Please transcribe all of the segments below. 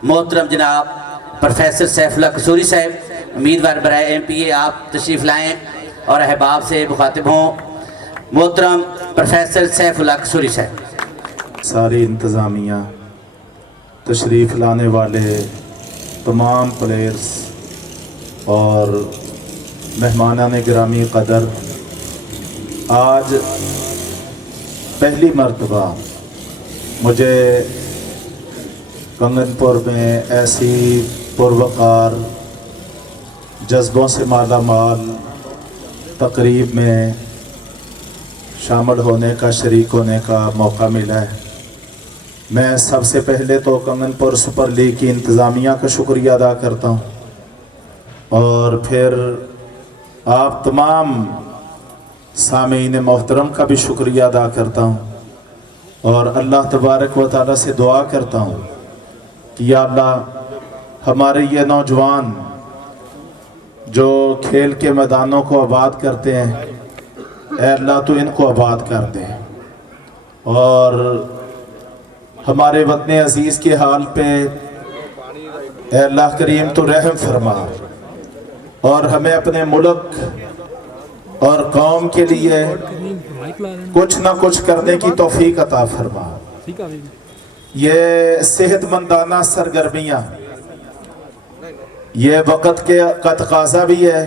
मोहतरम जनाब प्रोफेसर सैफुल्लाह कसूरी साहब, उम्मीदवार बराए MPA, आप तशरीफ़ लाएँ और अहबाब से मुखातिब हों। मोहतरम प्रोफेसर सैफुल्लाह कसूरी साहब। सारी इंतज़ामिया, तशरीफ़ लाने वाले तमाम प्लेयर्स और मेहमानान गिरामी क़दर, आज पहली मर्तबा मुझे कंगनपुर में ऐसी पुरवकार जज्बों से माला माल तकरीब में शामिल होने का, शरीक होने का मौका मिला है। मैं सबसे पहले तो कंगनपुर सुपर लीग की इंतज़ामिया का शुक्रिया अदा करता हूँ और फिर आप तमाम सामीन मोहतरम का भी शुक्रिया अदा करता हूँ और अल्लाह तबारक व तआला से दुआ करता हूँ कि या अल्लाह हमारे ये नौजवान जो खेल के मैदानों को आबाद करते हैं, ऐ अल्लाह तो इनको आबाद कर दे और हमारे वतन अजीज़ के हाल पे ऐ अल्लाह करीम तो रहम फरमा और हमें अपने मुल्क और कौम के लिए कुछ ना कुछ करने की तौफीक अता फरमा। ये सेहतमंदाना सरगर्मियाँ, ये वक़्त के का तकाज़ा भी है,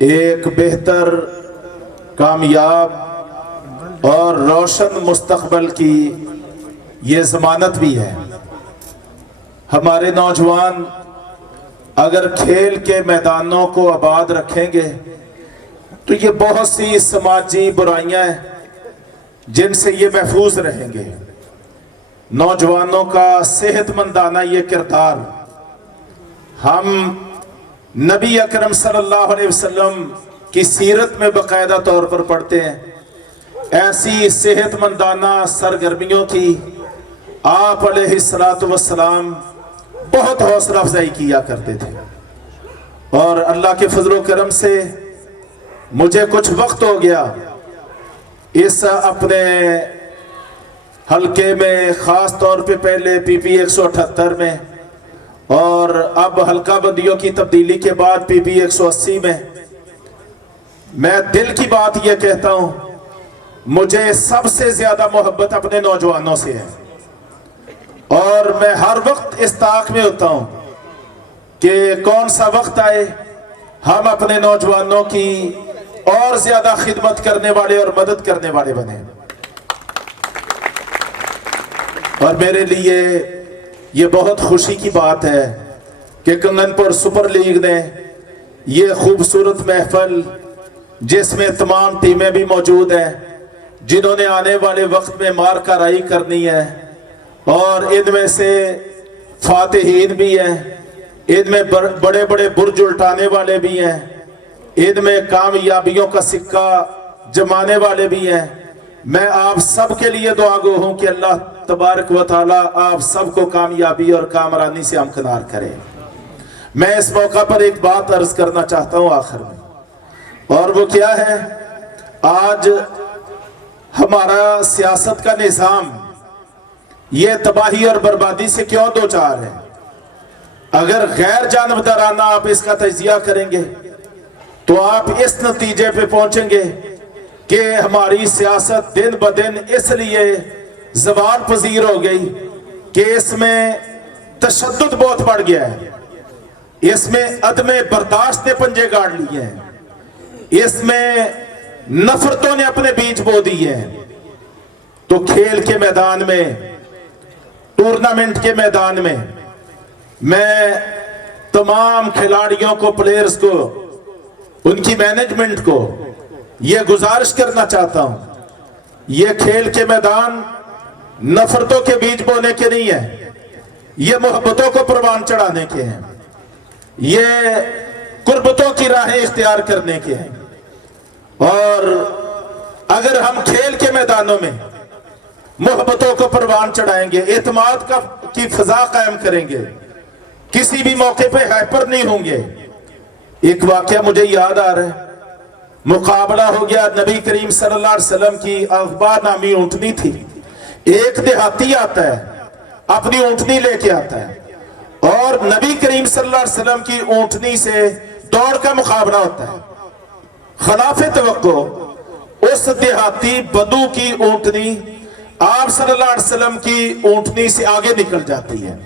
एक बेहतर कामयाब और रोशन मुस्तक़बल की ये ज़मानत भी है। हमारे नौजवान अगर खेल के मैदानों को आबाद रखेंगे तो ये बहुत सी समाजी बुराइयां हैं जिनसे ये महफूज रहेंगे। नौजवानों का सेहतमंदाना ये किरदार हम नबी अकरम सल्लल्लाहु अलैहि वसल्लम की सीरत में बाकायदा तौर पर पढ़ते हैं। ऐसी सेहतमंदाना सरगर्मियों की आप अलैहिस्सलातु वस्सलाम बहुत हौसला अफजाई किया करते थे और अल्लाह के फजलो करम से मुझे कुछ वक्त हो गया इस अपने हल्के में, ख़ास तौर पे पहले PP 178 में और अब हल्का बंदियों की तब्दीली के बाद PP 180 में। मैं दिल की बात यह कहता हूँ, मुझे सबसे ज़्यादा मोहब्बत अपने नौजवानों से है और मैं हर वक्त इस ताक में होता हूँ कि कौन सा वक्त आए हम अपने नौजवानों की और ज़्यादा खिदमत करने वाले और मदद करने वाले बने। और मेरे लिए ये बहुत खुशी की बात है कि कंगनपुर सुपर लीग ने ये खूबसूरत महफल, जिसमें तमाम टीमें भी मौजूद हैं जिन्होंने आने वाले वक्त में मार कराई करनी है और इनमें से फातिहीन भी हैं, इनमें बड़े बड़े बुर्ज उल्टाने वाले भी हैं, इनमें कामयाबियों का सिक्का जमाने वाले भी हैं। मैं आप सब के लिए दुआगो हूँ कि अल्लाह तबारक व तआला आप सबको कामयाबी और कामरानी से हमकिनार करे। मैं इस मौका पर एक बात अर्ज करना चाहता हूँ आखिर में, और वो क्या है, आज हमारा सियासत का निज़ाम ये तबाही और बर्बादी से क्यों दो चार है। अगर गैर जानबदाराना आप इसका तजिया करेंगे तो आप इस नतीजे पे पहुंचेंगे कि हमारी सियासत दिन ब दिन इसलिए ज़वाल पजीर हो गई कि इसमें तशद्दुद बहुत बढ़ गया है, इसमें अदमे बर्दाश्त ने पंजे गाड़ लिए हैं, इसमें नफरतों ने अपने बीज बो दिए हैं। तो खेल के मैदान में, टूर्नामेंट के मैदान में मैं तमाम खिलाड़ियों को, प्लेयर्स को, उनकी मैनेजमेंट को यह गुजारिश करना चाहता हूं, यह खेल के मैदान नफरतों के बीज बोने के नहीं है, ये मोहब्बतों को परवान चढ़ाने के हैं, ये कुर्बतों की राहें इख्तियार करने के हैं। और अगर हम खेल के मैदानों में मोहब्बतों को परवान चढ़ाएंगे, एतमाद की फजा कायम करेंगे, किसी भी मौके पे हाइपर नहीं होंगे। एक वाकया मुझे याद आ रहा है, मुकाबला हो गया नबी करीम सल्लल्लाहु अलैहि वसल्लम की अखबार नामी ऊँटनी थी। एक देहाती आता है اپنی اونٹنی لے کے آتا ہے اور نبی کریم صلی اللہ علیہ وسلم کی اونٹنی سے دوڑ کا مقابلہ ہوتا ہے. خلاف توقع اس دیہاتی بدو کی اونٹنی آپ صلی اللہ علیہ وسلم کی اونٹنی سے آگے نکل جاتی ہے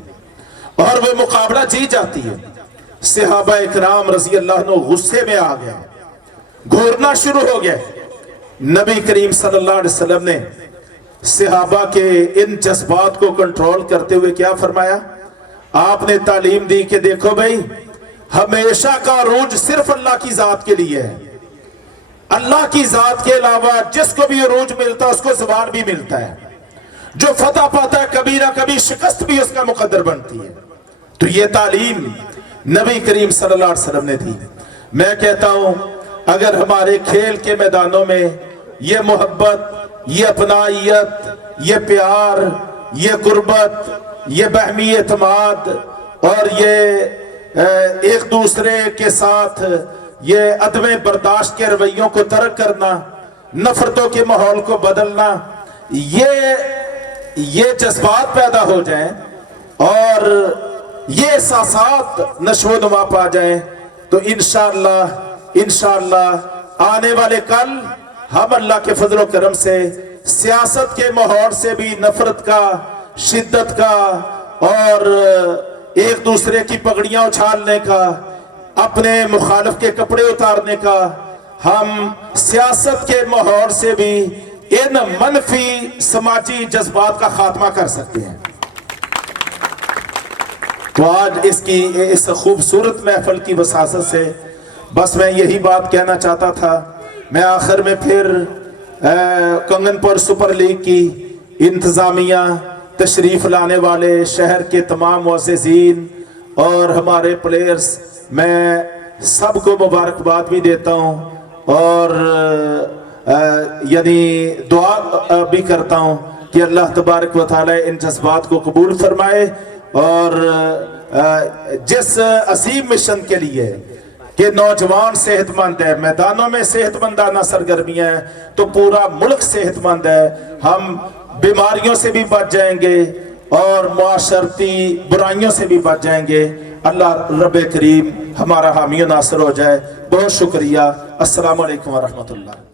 اور وہ مقابلہ جیت جاتی ہے. صحابہ اکرام رضی اللہ عنہ غصے میں آ گئے, گھورنا شروع ہو گیا. نبی کریم صلی اللہ علیہ وسلم نے صحابہ کے ان جذبات کو کنٹرول کرتے ہوئے کیا فرمایا؟ آپ نے تعلیم دی کہ دیکھو بھائی, ہمیشہ کا عروج صرف اللہ کی ذات کے لیے ہے. اللہ کی ذات کے علاوہ جس کو بھی عروج ملتا ہے اس کو زوال بھی ملتا ہے. جو فتح پاتا ہے کبھی نہ کبھی شکست بھی اس کا مقدر بنتی ہے. تو یہ تعلیم نبی کریم صلی اللہ علیہ وسلم نے دی. میں کہتا ہوں اگر ہمارے کھیل کے میدانوں میں یہ محبت, یہ اپنائیت, یہ پیار, یہ قربت, یہ باہمی اعتماد اور یہ ایک دوسرے کے ساتھ یہ عدم برداشت کے رویوں کو ترک کرنا, نفرتوں کے ماحول کو بدلنا, یہ جذبات پیدا ہو جائیں اور یہ احساسات نشو و نما پا جائیں تو انشاءاللہ آنے والے کل ہم اللہ کے فضل و کرم سے سیاست کے ماحول سے بھی نفرت کا, شدت کا اور ایک دوسرے کی پگڑیاں اچھالنے کا, اپنے مخالف کے کپڑے اتارنے کا, ہم سیاست کے ماحول سے بھی ان منفی سماجی جذبات کا خاتمہ کر سکتے ہیں. تو آج اس خوبصورت محفل کی وساطت سے بس میں یہی بات کہنا چاہتا تھا. میں آخر میں پھر کنگن پور سپر لیگ کی انتظامیہ, تشریف لانے والے شہر کے تمام معززین اور ہمارے پلیئرز, میں سب کو مبارکباد بھی دیتا ہوں اور یعنی دعا بھی کرتا ہوں کہ اللہ تبارک و تعالی ان جذبات کو قبول فرمائے اور جس عظیم مشن کے لیے کہ نوجوان صحت مند ہے, میدانوں میں صحت مندانہ سرگرمیاں ہیں تو پورا ملک صحت مند ہے. ہم بیماریوں سے بھی بچ جائیں گے اور معاشرتی برائیوں سے بھی بچ جائیں گے. اللہ رب کریم ہمارا حامی و ناصر ہو جائے. بہت شکریہ. السلام علیکم ورحمۃ اللہ.